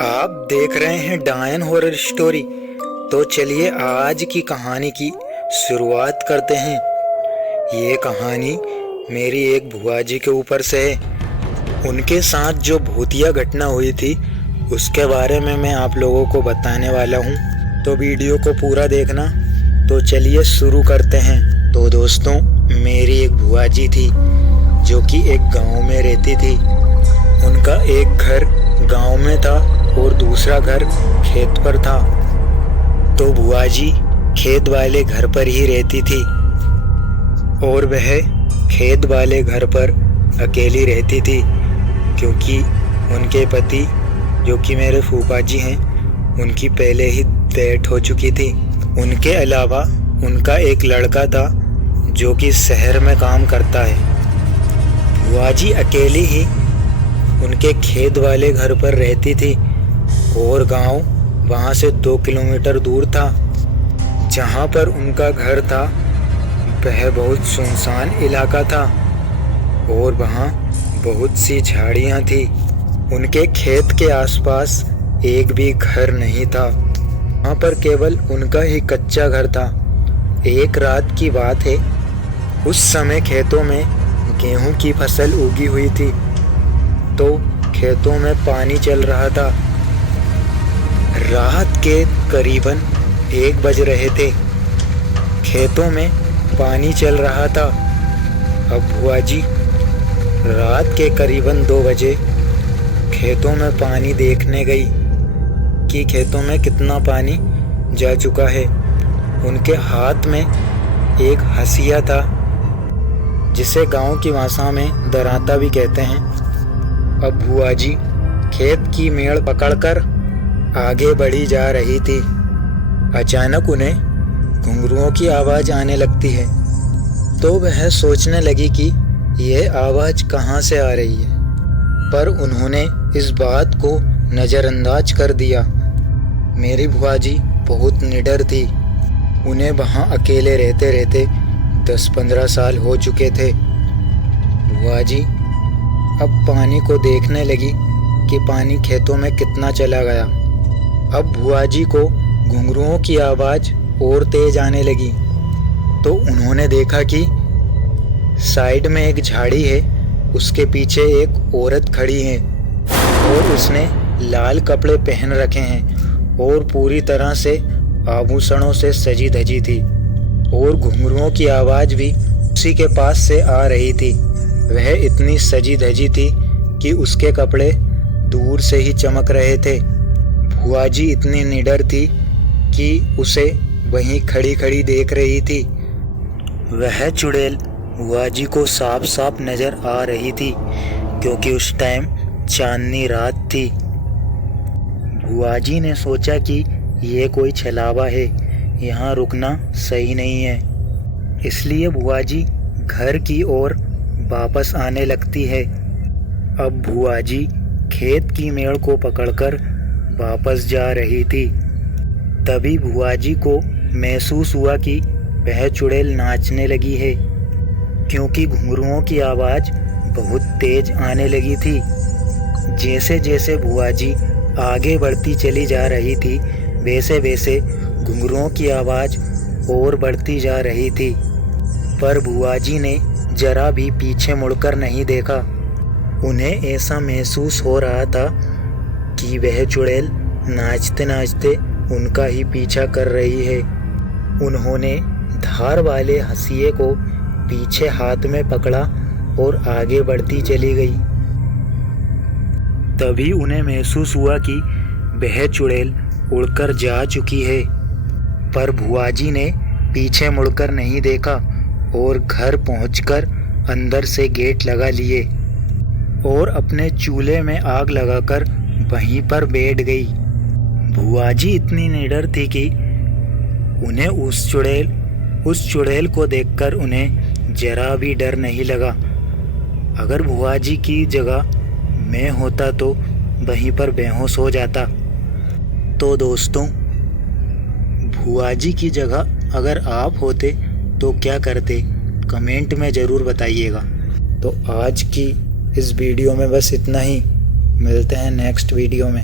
आप देख रहे हैं डायन हॉरर स्टोरी। तो चलिए आज की कहानी की शुरुआत करते हैं। ये कहानी मेरी एक बुआ जी के ऊपर से है। उनके साथ जो भूतिया घटना हुई थी उसके बारे में मैं आप लोगों को बताने वाला हूँ, तो वीडियो को पूरा देखना। तो चलिए शुरू करते हैं। तो दोस्तों, मेरी एक बुआ जी थी जो कि एक गांव में रहती थी। उनका एक घर गांव में था और दूसरा घर खेत पर था। तो बुआ जी खेत वाले घर पर ही रहती थी और वह खेत वाले घर पर अकेली रहती थी, क्योंकि उनके पति जो कि मेरे फूफा जी हैं उनकी पहले ही डेथ हो चुकी थी। उनके अलावा उनका एक लड़का था जो कि शहर में काम करता है। बुआ जी अकेली ही उनके खेत वाले घर पर रहती थी और गांव वहां से 2 किलोमीटर दूर था। जहां पर उनका घर था वह बहुत सुनसान इलाका था और वहां बहुत सी झाड़ियां थी। उनके खेत के आसपास एक भी घर नहीं था। वहां पर केवल उनका ही कच्चा घर था। एक रात की बात है, उस समय खेतों में गेहूं की फसल उगी हुई थी, तो खेतों में पानी चल रहा था। रात के करीबन 1 बज रहे थे। खेतों में पानी चल रहा था। अब बुआ जी रात के करीबन 2 बजे खेतों में पानी देखने गई कि खेतों में कितना पानी जा चुका है। उनके हाथ में एक हंसिया था, जिसे गांव की भाषा में दराता भी कहते हैं। अब बुआ जी खेत की मेड़ पकड़कर आगे बढ़ी जा रही थी। अचानक उन्हें घुंघरुओं की आवाज़ आने लगती है। तो वह सोचने लगी कि यह आवाज़ कहाँ से आ रही है, पर उन्होंने इस बात को नज़रअंदाज कर दिया। मेरी बुआ जी बहुत निडर थी। उन्हें वहाँ अकेले रहते रहते 10-15 साल हो चुके थे। बुआ जी अब पानी को देखने लगी कि पानी खेतों में कितना चला गया। अब बुआ जी को घुंघरुओं की आवाज़ और तेज आने लगी, तो उन्होंने देखा कि साइड में एक झाड़ी है, उसके पीछे एक औरत खड़ी है और उसने लाल कपड़े पहन रखे हैं और पूरी तरह से आभूषणों से सजी धजी थी और घुंघरुओं की आवाज़ भी उसी के पास से आ रही थी। वह इतनी सजी धजी थी कि उसके कपड़े दूर से ही चमक रहे थे। बुआ जी इतनी निडर थी कि उसे वहीं खड़ी खड़ी देख रही थी। वह चुड़ैल बुआ जी को साफ साफ नजर आ रही थी, क्योंकि उस टाइम चांदनी रात थी। बुआ जी ने सोचा कि ये कोई छलावा है, यहाँ रुकना सही नहीं है। इसलिए बुआ जी घर की ओर वापस आने लगती है। अब बुआ जी खेत की मेड़ को पकड़कर वापस जा रही थी। तभी बुआ जी को महसूस हुआ कि वह चुड़ैल नाचने लगी है, क्योंकि घुंघरुओं की आवाज़ बहुत तेज आने लगी थी। जैसे जैसे बुआ जी आगे बढ़ती चली जा रही थी, वैसे वैसे घुंघरुओं की आवाज़ और बढ़ती जा रही थी। पर बुआ जी ने जरा भी पीछे मुड़कर नहीं देखा। उन्हें ऐसा महसूस हो रहा था कि वह चुड़ैल नाचते नाचते उनका ही पीछा कर रही है। उन्होंने धार वाले हंसिए को पीछे हाथ में पकड़ा और आगे बढ़ती चली गई। तभी उन्हें महसूस हुआ कि वह चुड़ैल उड़कर जा चुकी है। पर बुआ जी ने पीछे मुड़कर नहीं देखा और घर पहुंचकर अंदर से गेट लगा लिए और अपने चूल्हे में आग लगाकर वहीं पर बैठ गई। बुआ जी इतनी निडर थी कि उन्हें उस चुड़ैल को देखकर उन्हें जरा भी डर नहीं लगा। अगर बुआ जी की जगह मैं होता तो वहीं पर बेहोश हो जाता। तो दोस्तों, बुआ जी की जगह अगर आप होते तो क्या करते, कमेंट में ज़रूर बताइएगा। तो आज की इस वीडियो में बस इतना ही। मिलते हैं नेक्स्ट वीडियो में।